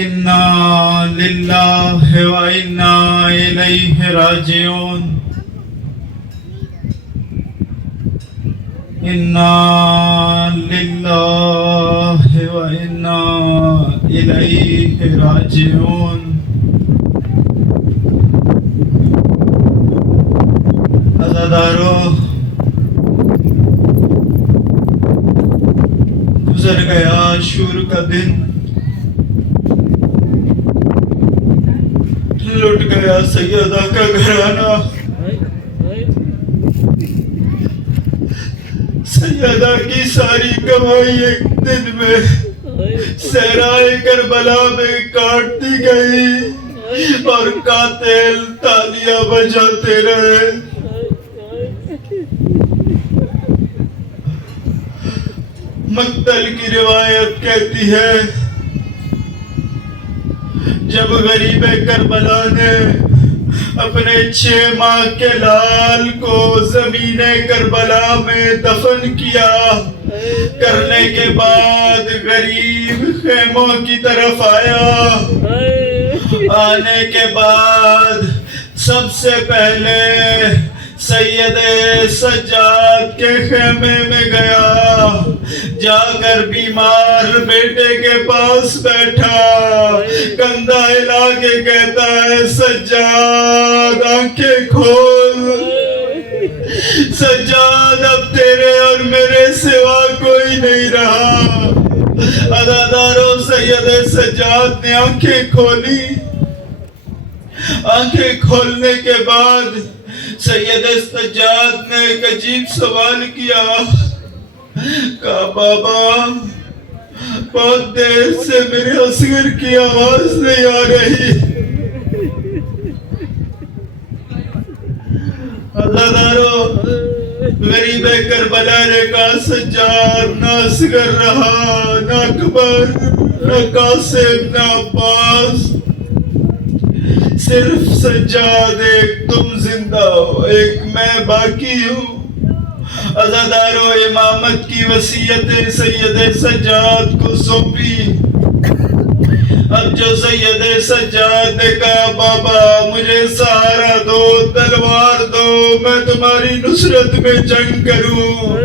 انا للہ و انا الیہ راجعون انا للہ و انا الیہ راجعون عزادارو، گزر گیا عاشور کا دن، لٹ گیا سیدہ کا گھرانہ، سیدہ کی ساری کمائی ایک دن میں صحرائے کربلا میں کاٹ دی گئی اور قاتل تالیاں بجاتے رہے۔ مقتل کی روایت کہتی ہے جب غریب کربلا نے اپنے 6 ماہ کے لال کو زمین کربلا میں دفن کیا کرنے کے بعد غریب خیموں کی طرف آیا، آنے کے بعد سب سے پہلے سید سجاد کے خیمے میں گیا، جا کر بیمار بیٹے کے پاس بیٹھا، کندھا ہلا کے کہتا ہے سجاد آنکھیں کھول، سجاد اب تیرے اور میرے سوا کوئی نہیں رہا۔ عزادارو، سید سجاد نے آنکھیں کھولی، آنکھیں کھولنے کے بعد سید سجاد نے ایک عجیب سوال کیا، کہا بابا بہت دیر سے میرے اصغر کی آواز نہیں آ رہی۔ عزادارو، غریب کربلا نے کہا سجاد نہ اصغر رہا، نہ اکبر، نہ قاسم، نہ عباس، صرف سجاد، ایک تم زندہ ہو، ایک میں باقی ہوں۔ عزادارو، امامت کی وصیت سید سجاد کو سونپی۔ اب جو سید سجاد نے کہا بابا مجھے سہارا دو، تلوار دو، میں تمہاری نصرت میں جنگ کروں۔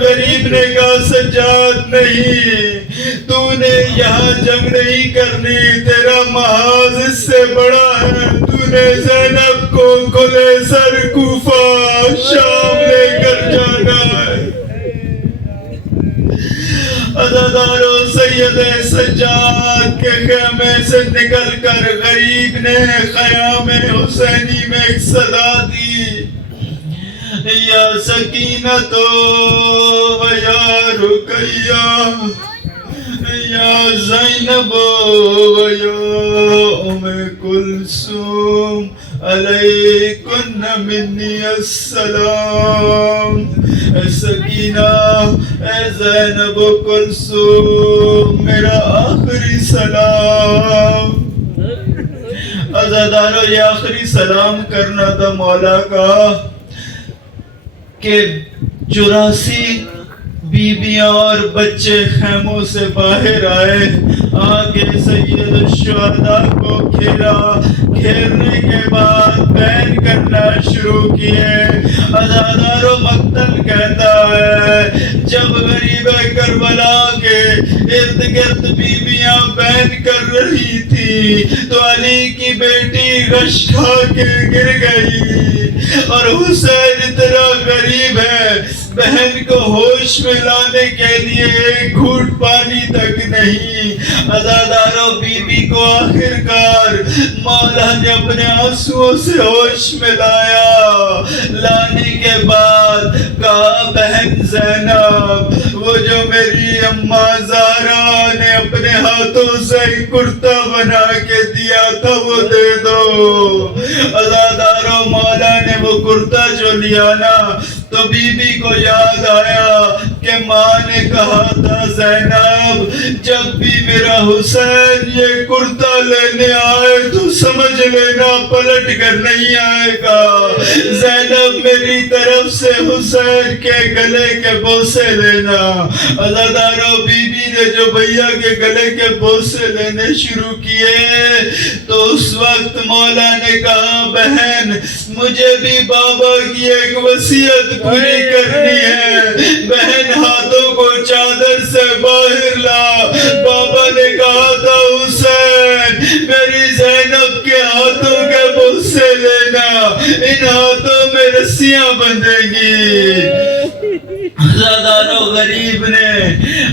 غریب نے کہا سجاد نہیں، تو نے یہاں جنگ نہیں کرنی، تیرا محاذ اس سے بڑا ہے، تو نے زینب کو کھلے سر کوفہ شام لے کر جانا ہے۔ عزادارو، سید سجاد کے خیمے سے نکل کر غریب نے خیام حسینی میں ایک صدا دی، یا سکینۃ و یا رقیہ، یا زینب و یا ام کلثوم، علیکن منی السلام۔ اے سکینہ، اے زینب و کلثوم، میرا آخری سلام۔ عزادارو، یہ آخری سلام کرنا تھا مولا کا کہ 84 بیویاں اور بچے خیموں سے باہر آئے، آگے سید الشہداء کو گھیرا، گھیرنے کے بعد بین کرنا شروع کیے۔ عزادارو، مقتل کہتا ہے جب غریب کربلا کے ارد گرد بیویاں بین کر رہی تھی تو علی کی بیٹی غش کھا کے گر گئی، اور حسین اتنا غریب ہے بہن کو ہوش میں لانے کے لیے ایک گھونٹ پانی تک نہیں۔ عزادارو، بی بی کو آخرکار مولا نے اپنے آنسوؤں سے ہوش میں لایا، لانے کے بعد کہا بہن زینب، وہ جو میری اماں زہرا نے اپنے ہاتھوں سے کرتا بنا کے دیا تھا وہ دے دو۔ عزادارو، مولا نے وہ کرتا جو لیا نا تو بی بی کو یاد آیا کہ ماں نے کہا تھا زینب جب بھی میرا حسین یہ کرتا لینے آئے تو سمجھ لینا پلٹ کر نہیں آئے گا. زینب میری طرف سے حسین کے گلے کے بوسے لینا. عزادارو بی بی نے جو بھیا کے گلے کے بوسے لینے شروع کیے تو اس وقت مولا نے کہا بہن مجھے بھی بابا کی ایک وصیت پوری کرنی ہے. بہن ہاتھوں کو چادر سے باہر لا. بابا نے کہا تھا حسین میری زینب کے ہاتھوں کے بوسے لینا, ان ہاتھوں میں رسیاں بندھیں گی. زادارو غریب نے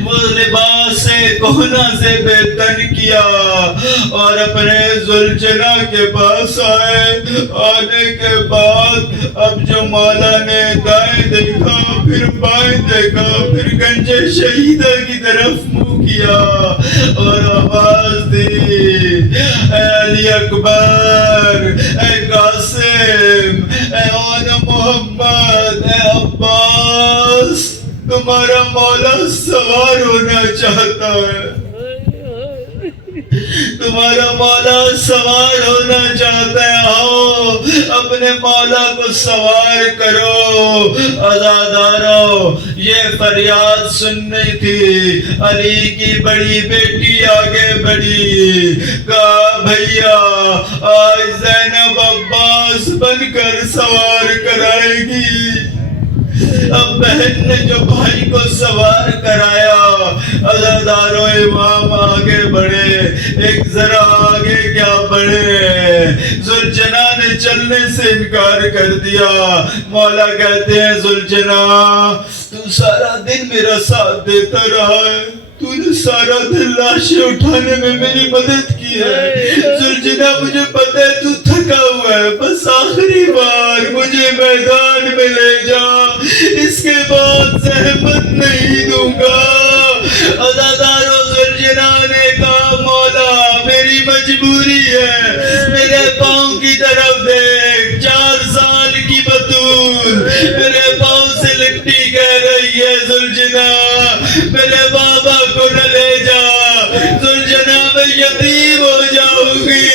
وہ لباس سے کوہنا سے بے تن کیا اور اپنے زلجنا کے پاس آئے. آنے کے بعد اب جو مولا نے دائیں دیکھا پھر بائیں دیکھا پھر گنج شہیدہ کی طرف منہ کیا اور آواز دی اے علی اکبر, اے قاسم, اے آن محمد, اے عباس, تمہارا مولا سوار ہونا چاہتا ہے. تمہارا مولا سوار ہونا چاہتا ہے. آؤ اپنے مولا کو سوار کرو. عزادارو یہ فریاد سننی تھی. علی کی بڑی بیٹی آگے بڑھی, کہا بھیا آج زینب عباس بن کر سوار کرائے گی. اب بہن نے جو بھائی کو سوار کرایا, عزادارو امام آگے بڑھے, ایک ذرا آگے کیا بڑھے. زلجنا نے چلنے سے انکار کر دیا. مولا کہتے ہیں زلجنا تو سارا دن میرا ساتھ دیتا رہا ہے, تو نے سارا دن لاشیں اٹھانے میں میری مدد کی ہے. زلجنا مجھے پتہ ہے تو تھکا ہوا ہے, بس آخری بار مجھے میدان میں لے جا, اس کے بعد زحمت نہیں دوں گا. عزادارو زلجنا نے کہا مولا میری مجبوری ہے, میرے پاؤں کی طرف دیکھ, 4 سال کی بطول میرے پاؤں سے لٹی کہہ رہی ہے زلجنا میرے بابا کو نہ لے جا, زلجنا میں یتیم ہو جاؤں گی.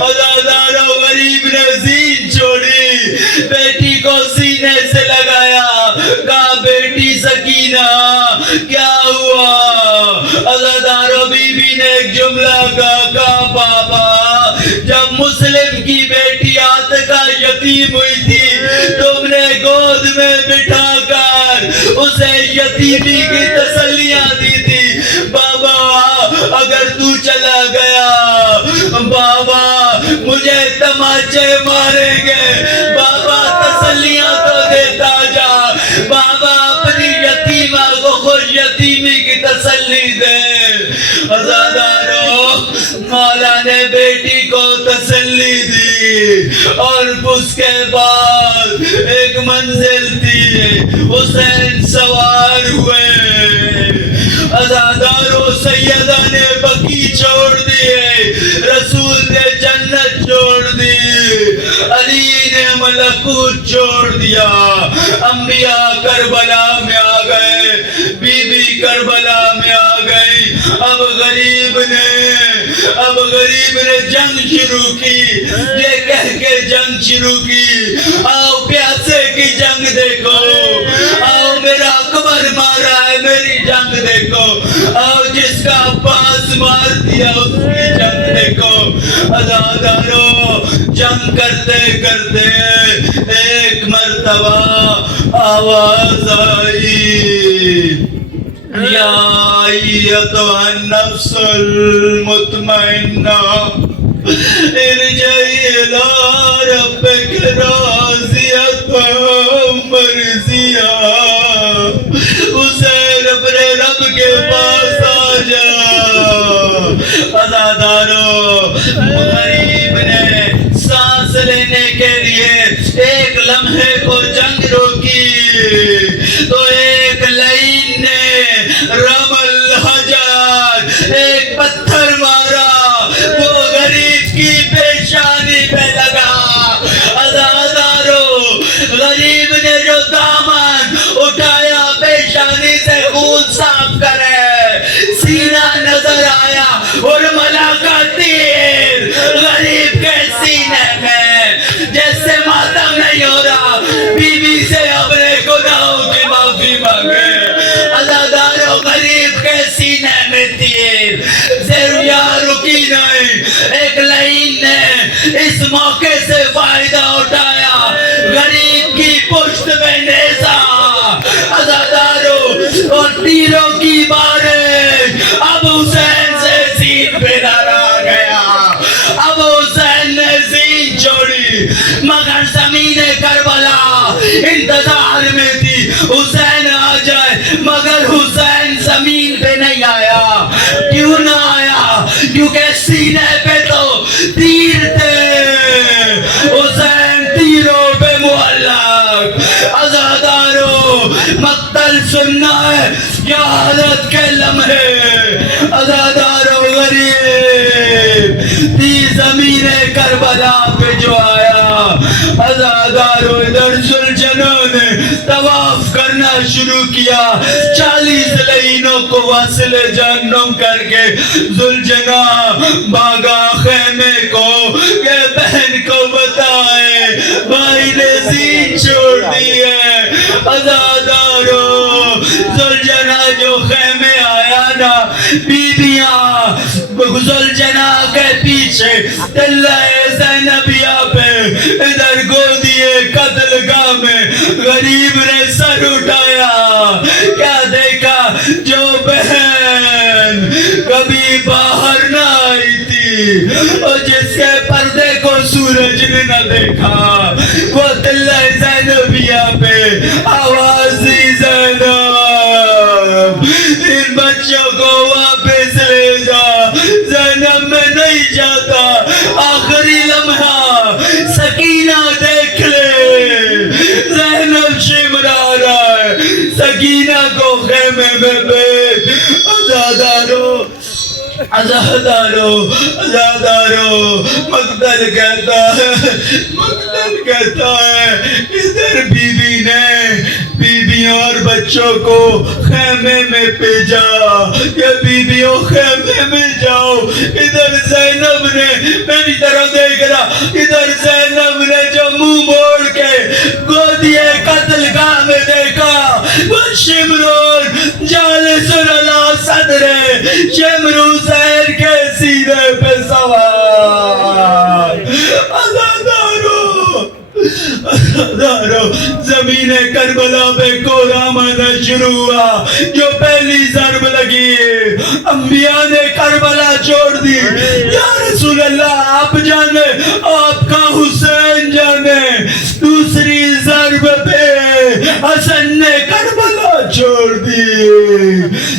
عزادارو غریب نے زین چھوڑی, بیٹی کو سینے سے لگایا, کہا بیٹی سکینہ کیا ہوا. عزادارو بی بی نے ایک جملہ کہا بابا جب مسلم کی بیٹی عاتقہ یتیم ہوئی تھی تم نے گود میں بٹھا کر اسے یتیمی کی تسلیاں دی تھی. بابا اگر تو چلا گیا بابا مجھے تماچے ماریں گے. بابا تسلیاں تو دیتا جا, بابا اپنی یتیمہ کو خوش یتیمی کی تسلی دے. عزادارو مولا نے بیٹی کو تسلی دی اور اس کے بعد ایک منزل تھی, حسین سوار ہوئے. عزادارو سیدہ نے بقی چھوڑ دیے, رسول نے جنت چھوڑ دی, علی نے ملکوت چھوڑ دیا. انبیاء کربلا میں آ گئے, بی بی کربلا میں آ گئی. اب غریب نے جنگ شروع کی, یہ کہہ کے جنگ شروع کی آؤ پیاسے کی جنگ دیکھو, آؤ میرا اکبر مارا ہے میری جنگ دیکھو, آؤ جس کا عباس مار دیا اس کی جنگ دیکھو. عزادارو جنگ کرتے کرتے ایک مرتبہ آواز آئی یا ایتھا النفس المطمئنہ ارجعی الی ربک راضیۃ مرضیہ. حسین اپنے رب کے پاس آ جا. عزادارو غریب نے سانس لینے کے لیے ایک لمحے کو جنگ روکی تو ایک لعین نے رمل حجر ایک پتھر مارا, وہ غریب کی پیشانی پہ لگا. عزادارو غریب نے جو زمین کربلا انتظار میں تھی حسین آ جائے، مگر حسین زمین پہ نہیں آیا۔ کیوں نہ آیا؟ کیونکہ سینے پہ تو تیر تھے، حسین تیروں پہ معلق۔ عزادارو، مقتل سننا ہے یا حالت کے لمحے؟ عزادارو غریب تی زمین کربلا پہ جو آیا، عزادارو ادھر ذوالجناح نے طواف کرنا شروع کیا، 40 لعینوں کو وصل جہنم کر کے ذوالجناح بھاگا خیمے کو کہ بہن کو بتائے بھائی نے زین چھوڑ دی ہے۔ عزادارو ذوالجناح جو خیمے آیا نا، بیبیاں ذوالجناح کے پیچھے تلہ زینبیہ پہ ادھر گودیے قتل گاہ میں غریب نے سر اٹھایا، کیا دیکھا؟ جو بہن کبھی باہر نہ آئی تھی اور جس کے پردے کو سورج نے نہ دیکھا، وہ تلہ زینبیہ پہ آواز دی، زینب ان بچوں کو واپس لے جا۔ زینب میں نہیں جاتا، آخری لمحہ سکینہ دیکھ لے، زینب شمرا رہا ہے، سکینہ کو خیمے میں بیٹھ۔ عزادارو عزادارو عزادارو مقتل کہتا ہے ادھر بیوی نے بیویوں اور بچوں کو خیمے میں بھیجا کہ بیویوں خیمے میں جاؤ۔ ادھر زینب نے، میری طرف دیکھ رہا، ادھر زینب نے جو منہ موڑ کے گودیے قتل گاہ میں دیکھا، وہ شمرون جالس علی صدرے، شمرو زہر کے سینے پہ سوار۔ عزادارو زمین کربلا پہ کوڑا آنا شروع ہوا، جو پہلی ضرب لگی انبیاء نے کربلا چھوڑ دی۔ یا رسول اللہ آپ جانے، آپ کا حسین جانے، دوسری ضرب پہ حسن نے کربلا چھوڑ دی،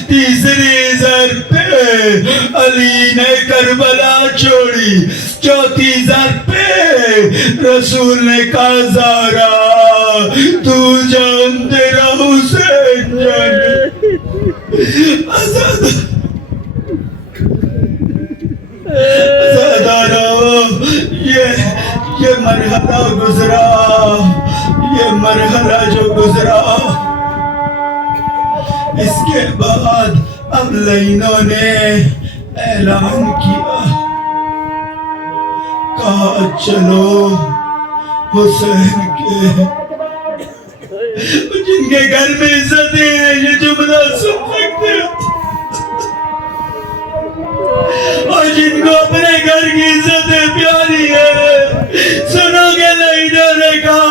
تیسری ضرب پہ علی نے کربلا چھوڑی، چوتھی ضرب پہ رسول نے کہا زارا تو جان تیرا حسین جانے۔ عزادارو یہ مرحلہ گزرا، یہ مرحلہ جو گزرا، اس کے بعد اب لعینوں نے اعلان کیا، کہا چلو حسین کے جن کے گھر میں عزتیں ہیں یہ جملہ سن سکتے ہیں، اور جن کو اپنے گھر کی عزتیں پیاری ہے، سنو گے لعینوں نے کہا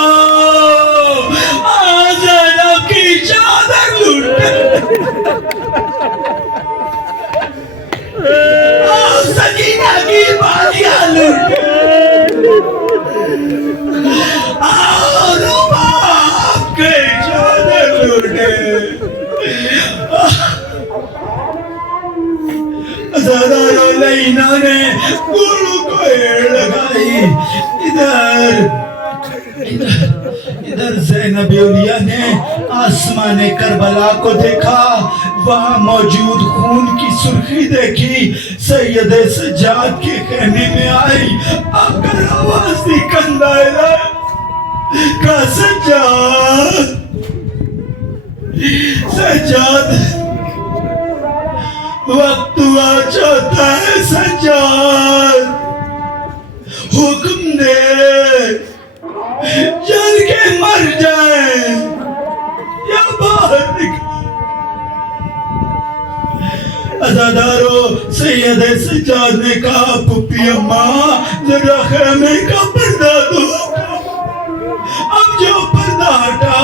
زینب کی چادر لوٹے، سکینہ کی بالیاں لوٹے، رباب کے چادر لوٹے۔ عزادارو لعینوں نے گولوں کو ایڑ لگائی، ادھر زینب اولیاء نے آسمان کربلا کو دیکھا، وہاں موجود خون کی سرخی دیکھی، سید سجاد کے خیمے میں آئی، آ کر آواز دی کندائے کا سجاد سجاد وقت ہوا چاہتا ہے، سجاد حکم دے جل کے مر جائیں یا باہر نکل۔ عزادارو سید سجاد نے کہا پھپھی اماں ذرا خیمے کا پردہ دو۔ اب جو پردہ ہٹا،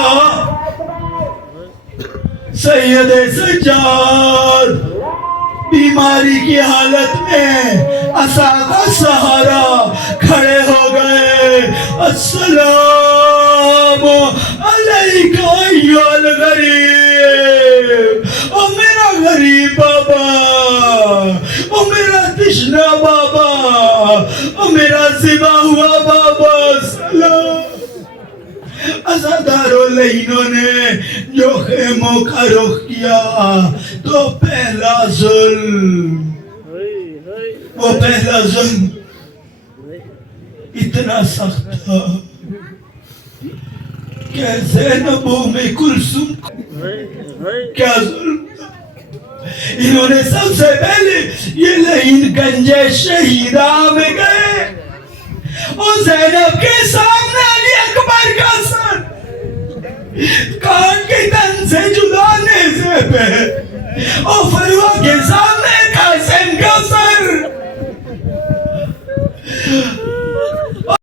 سید سجاد بیماری کی حالت میں عصا کا سہارا کھڑے ہو گئے۔ السلام تشنا بابا، میرا ذبح ہوا بابا سلام۔ عزاداروں لینوں نے جو خیموں کا رخ کیا تو پہلا ظلم، وہ پہلا ظلم اتنا سخت تھا کہ زینب ام کلثوم کیا ظلم تھا۔ انہوں نے سب سے پہلے یہ لعین گنج شہیدہ میں گئے اور زینب کے سامنے